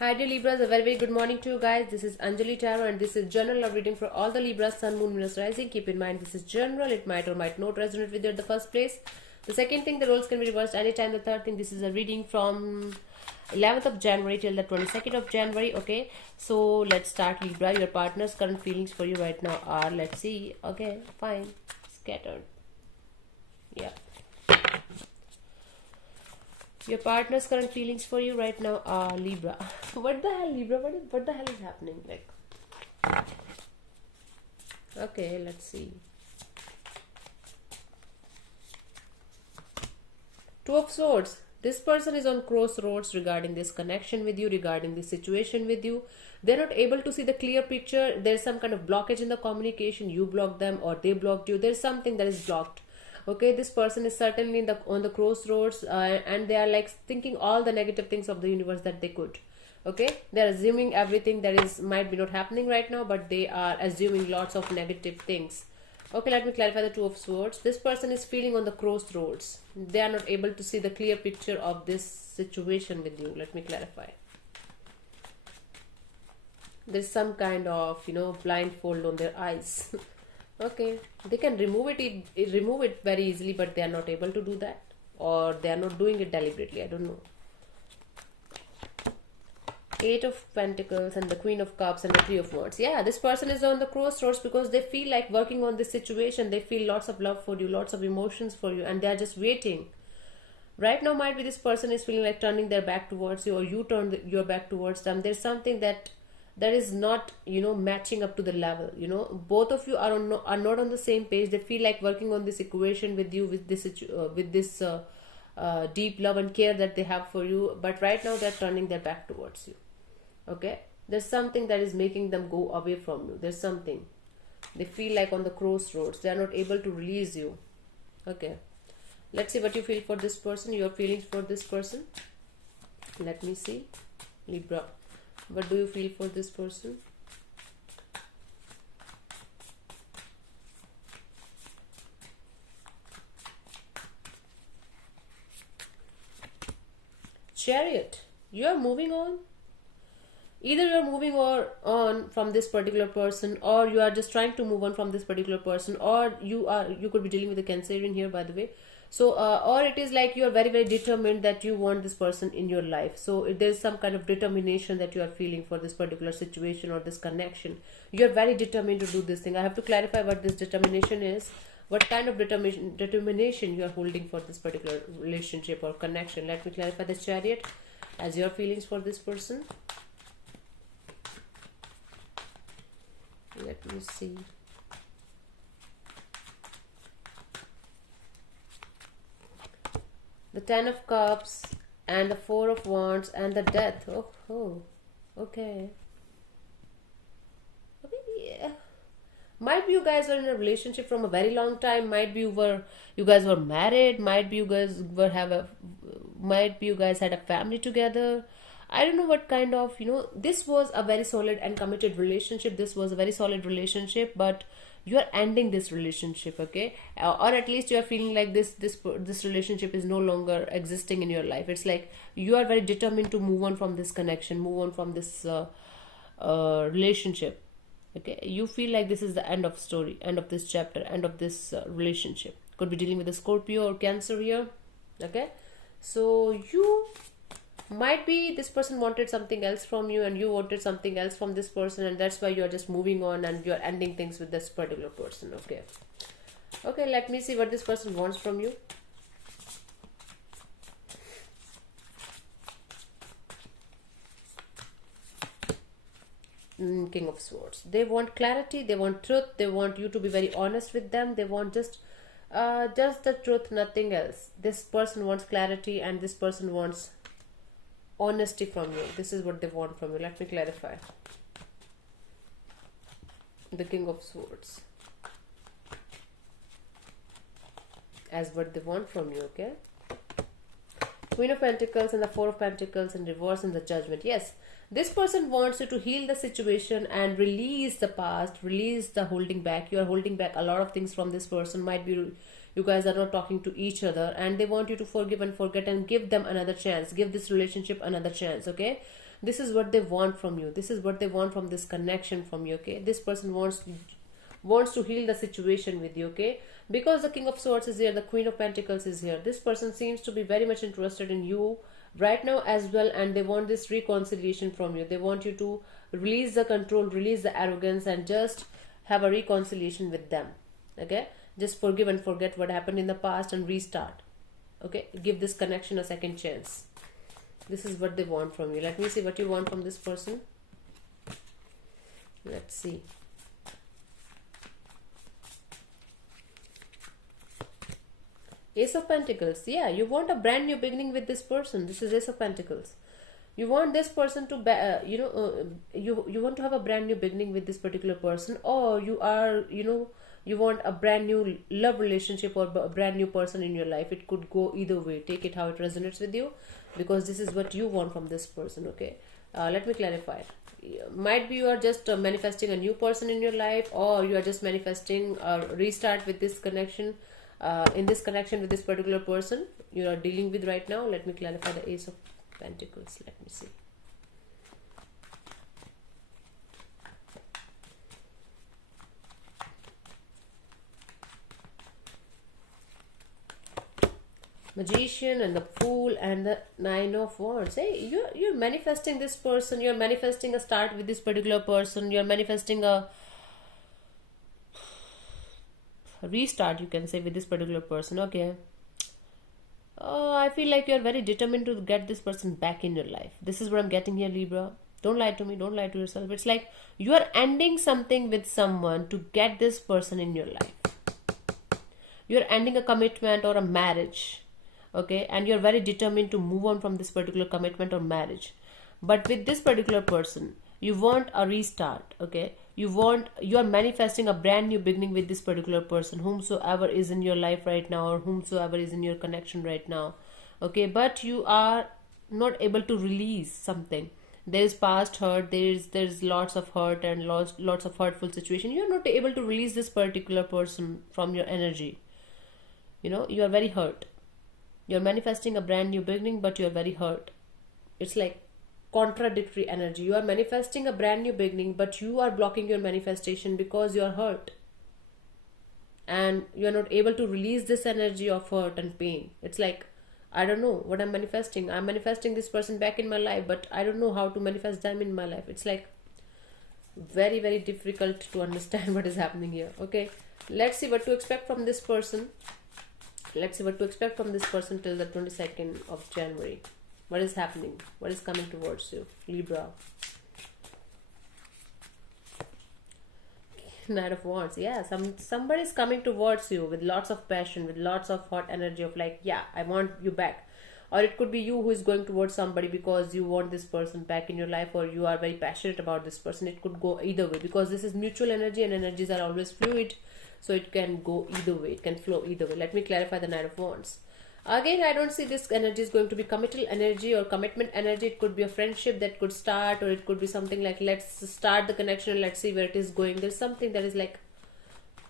Hi dear Libras, a very good morning to you guys. This is Anjali Tarot and this is general love reading for all the Libras, Sun, Moon, Venus, Rising. Keep in mind this is general, it might or might not resonate with you at the first place. The second thing, the roles can be reversed anytime. The third thing, this is a reading from 11th of January till the 22nd of January. Okay, so let's start Libra. Your partner's current feelings for you right now are, let's see, okay, fine, scattered. Yeah. Your partner's current feelings for you right now are Libra. What the hell, Libra? What the hell is happening? Like, okay, let's see. Two of Swords. This person is on crossroads regarding this connection with you, regarding this situation with you. They're not able to see the clear picture. There's some kind of blockage in the communication. You blocked them or they blocked you. There's something that is blocked. Okay, this person is certainly on the crossroads and they are like thinking all the negative things of the universe that they could. Okay, they're assuming everything that is might be not happening right now, but they are assuming lots of negative things. Okay, let me clarify the Two of Swords. This person is feeling on the crossroads. They are not able to see the clear picture of this situation with you. Let me clarify. There's some kind of, blindfold on their eyes. Okay, they can remove it very easily, but they are not able to do that, or they are not doing it deliberately. I don't know. Eight of Pentacles and the Queen of Cups and the Three of Wands. Yeah, this person is on the crossroads because they feel like working on this situation. They feel lots of love for you, lots of emotions for you, and they are just waiting. Right now, might be this person is feeling like turning their back towards you, or you turn your back towards them. There's something that is not matching up to the level. Both of you are not on the same page. They feel like working on this equation with you, with this deep love and care that they have for you, but right now they're turning their back towards you. Okay, there's something that is making them go away from you. There's something they feel like on the crossroads. They are not able to release you. Okay, let's see what you feel for this person, your feelings for this person. Let me see. Libra, what do you feel for this person? Chariot, you are moving on. Either you are moving on from this particular person, or you are just trying to move on from this particular person, or you could be dealing with a Cancerian here, by the way. So or it is like you are very determined that you want this person in your life. So there's some kind of determination that you are feeling for this particular situation or this connection. You are very determined to do this thing. I have to clarify what this determination is, what kind of determination you are holding for this particular relationship or connection. Let me clarify the Chariot as your feelings for this person. Let me see. The Ten of Cups and the Four of Wands and the Death. Oh, okay. Yeah. Might be you guys were in a relationship from a very long time. Might be you guys were married. Might be you guys might be you guys had a family together. I don't know what kind of, this was a very solid and committed relationship. This was a very solid relationship, but you are ending this relationship, okay? Or at least you are feeling like this relationship is no longer existing in your life. It's like you are very determined to move on from this connection, move on from this relationship. Okay, you feel like this is the end of story, end of this chapter, end of this relationship. Could be dealing with a Scorpio or Cancer here. Okay, so you might be this person wanted something else from you and you wanted something else from this person, and that's why you're just moving on and you're ending things with this particular person. Okay, let me see what this person wants from you. King of Swords. They want clarity, they want truth, they want you to be very honest with them. They want just the truth, nothing else. This person wants clarity and this person wants honesty from you. This is what they want from you. Let me clarify. The King of Swords as what they want from you. Okay, Queen of Pentacles and the Four of Pentacles in reverse in the Judgment. Yes, this person wants you to heal the situation and release the past, release the holding back. You are holding back a lot of things from this person. Might be you guys are not talking to each other and they want you to forgive and forget and give them another chance, give this relationship another chance. Okay, This is what they want from you. This is what they want from this connection from you. Okay, this person wants to heal the situation with you. Okay, because the King of Swords is here, the Queen of Pentacles is here. This person seems to be very much interested in you right now as well, and they want this reconciliation from you. They want you to release the control, release the arrogance, and just have a reconciliation with them. Okay, just forgive and forget what happened in the past and restart. Okay, give this connection a second chance. This is what they want from you. Let me see what you want from this person. Let's see. Ace of Pentacles. Yeah, you want a brand new beginning with this person. This is Ace of Pentacles. You want this person to you want to have a brand new beginning with this particular person, or you are, you want a brand new love relationship or a brand new person in your life. It could go either way. Take it how it resonates with you, because this is what you want from this person. Okay, let me clarify. Might be you are just manifesting a new person in your life, or you are just manifesting a restart with this connection. In this connection with this particular person you are dealing with right now. Let me clarify the Ace of Pentacles. Let me see. Magician and the Fool and the Nine of Wands. Hey, you're manifesting this person. You're manifesting a start with this particular person. You're manifesting a restart, you can say, with this particular person. Okay, I feel like you're very determined to get this person back in your life. This is what I'm getting here, Libra. Don't lie to me, don't lie to yourself. It's like you are ending something with someone to get this person in your life. You're ending a commitment or a marriage. Okay, and you're very determined to move on from this particular commitment or marriage. But with this particular person you want a restart. Okay, you are manifesting a brand new beginning with this particular person, whomsoever is in your life right now, or whomsoever is in your connection right now. Okay, but you are not able to release something. There is past hurt, there's lots of hurt and lots of hurtful situation. You are not able to release this particular person from your energy. You are very hurt. You're manifesting a brand new beginning, but you're very hurt. It's like contradictory energy. You are manifesting a brand new beginning, but you are blocking your manifestation because you are hurt, and you are not able to release this energy of hurt and pain. It's like, I don't know what I'm manifesting. I'm manifesting this person back in my life, but I don't know how to manifest them in my life. It's like very, very difficult to understand what is happening here. Okay, let's see what to expect from this person. Let's see what to expect from this person till the 22nd of January. What is happening? What is coming towards you, Libra? Knight of Wands. Yeah, somebody is coming towards you with lots of passion, with lots of hot energy of like, yeah, I want you back. Or it could be you who is going towards somebody because you want this person back in your life, or you are very passionate about this person. It could go either way, because this is mutual energy and energies are always fluid. So it can go either way. It can flow either way. Let me clarify the Knight of Wands. Again, I don't see this energy is going to be committal energy or commitment energy. It could be a friendship that could start, or it could be something like, let's start the connection and let's see where it is going. There's something that is like,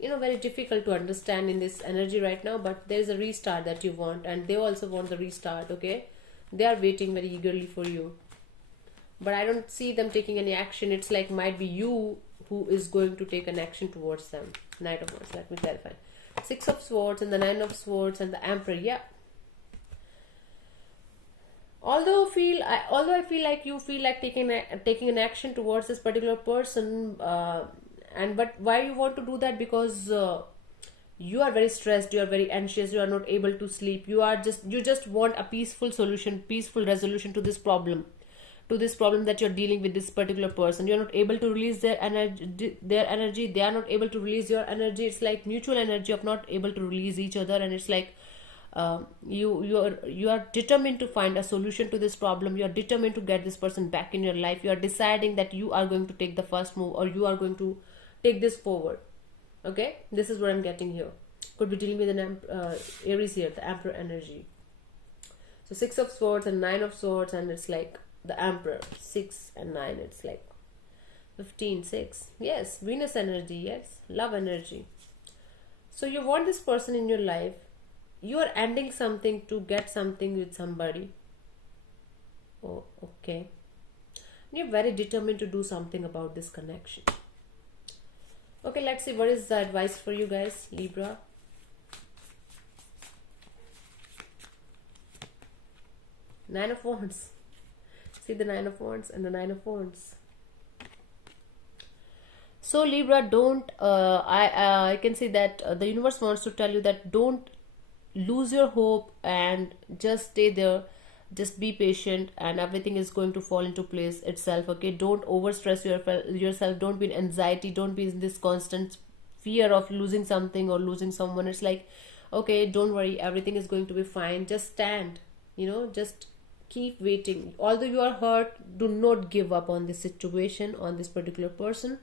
very difficult to understand in this energy right now, but there is a restart that you want, and they also want the restart. Okay, they are waiting very eagerly for you, but I don't see them taking any action. It's like might be you who is going to take an action towards them. Knight of Wands. Let me clarify. Six of Swords and the Nine of Swords and the Emperor. Yeah. Although I feel like you feel like taking an action towards this particular person, but why you want to do that? Because you are very stressed, you are very anxious, you are not able to sleep. You just want a peaceful solution, peaceful resolution to this problem, that you're dealing with this particular person. You're not able to release their energy. They are not able to release your energy. It's like mutual energy of not able to release each other, and it's like you are determined to find a solution to this problem. You are determined to get this person back in your life. You are deciding that you are going to take the first move, or you are going to take this forward. Okay, this is what I'm getting here. Could be dealing with an Aries here, the Emperor energy. So Six of Swords and Nine of Swords, and it's like the Emperor. 6 and 9, it's like 15, 6. Yes, Venus energy. Yes, love energy. So you want this person in your life. You are ending something to get something with somebody. Oh, okay. You're very determined to do something about this connection. Okay, let's see what is the advice for you guys, Libra. Nine of Wands. See the Nine of Wands and the Nine of Wands. So Libra, don't I can see that the universe wants to tell you that don't lose your hope and just stay there. Just be patient and everything is going to fall into place itself. Okay, don't overstress yourself. Don't be in anxiety. Don't be in this constant fear of losing something or losing someone. It's like, okay, don't worry, everything is going to be fine. Just stand, just keep waiting. Although you are hurt, do not give up on this situation, on this particular person.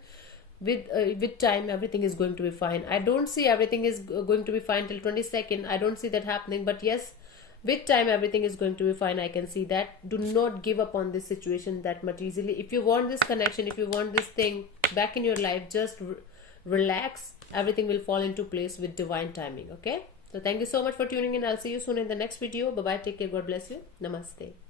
With time, everything is going to be fine. I don't see everything is going to be fine till 22nd. I don't see that happening, but yes, with time everything is going to be fine. I can see that. Do not give up on this situation that much easily. If you want this connection, if you want this thing back in your life, just relax. Everything will fall into place with divine timing. Okay, so thank you so much for tuning in. I'll see you soon in the next video. Bye bye, take care, God bless you, namaste.